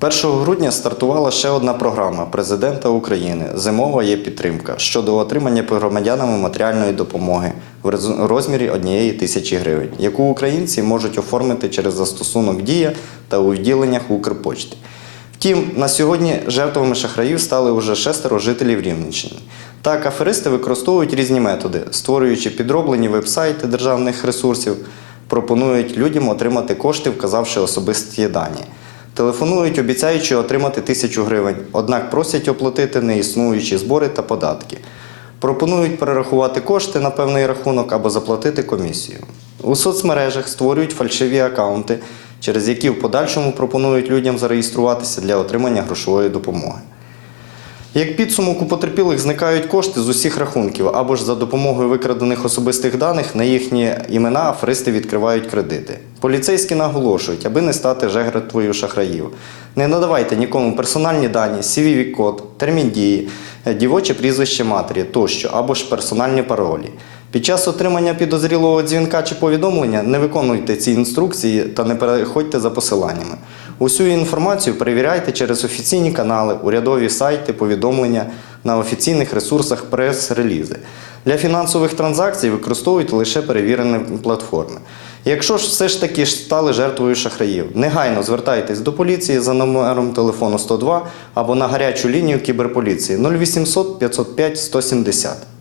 1 грудня стартувала ще одна програма президента України Зимова є підтримка щодо отримання громадянами матеріальної допомоги в розмірі однієї тисячі гривень, яку українці можуть оформити через застосунок Дія та у відділеннях Укрпочти. Втім, на сьогодні жертвами шахраїв стали вже шестеро жителів Рівненщини. Так, аферисти використовують різні методи, створюючи підроблені веб-сайти державних ресурсів, пропонують людям отримати кошти, вказавши особисті дані. Телефонують, обіцяючи отримати тисячу гривень, однак просять оплатити неіснуючі збори та податки. Пропонують перерахувати кошти на певний рахунок або заплатити комісію. У соцмережах створюють фальшиві акаунти, через які в подальшому пропонують людям зареєструватися для отримання грошової допомоги. Як підсумок у потерпілих зникають кошти з усіх рахунків, або ж за допомогою викрадених особистих даних на їхні імена аферисти відкривають кредити. Поліцейські наголошують, аби не стати жертвою шахраїв. Не надавайте нікому персональні дані, cvv код термін дії, е, дівоче прізвище матері тощо, або ж персональні паролі. Під час отримання підозрілого дзвінка чи повідомлення не виконуйте ці інструкції та не переходьте за посиланнями. Усю інформацію перевіряйте через офіційні канали, урядові сайти, повідомлення на офіційних ресурсах прес-релізи. Для фінансових транзакцій використовуйте лише перевірені платформи. Якщо ж все ж таки стали жертвою шахраїв, негайно звертайтесь до поліції за номером телефону 102 або на гарячу лінію кіберполіції 0800 505 170.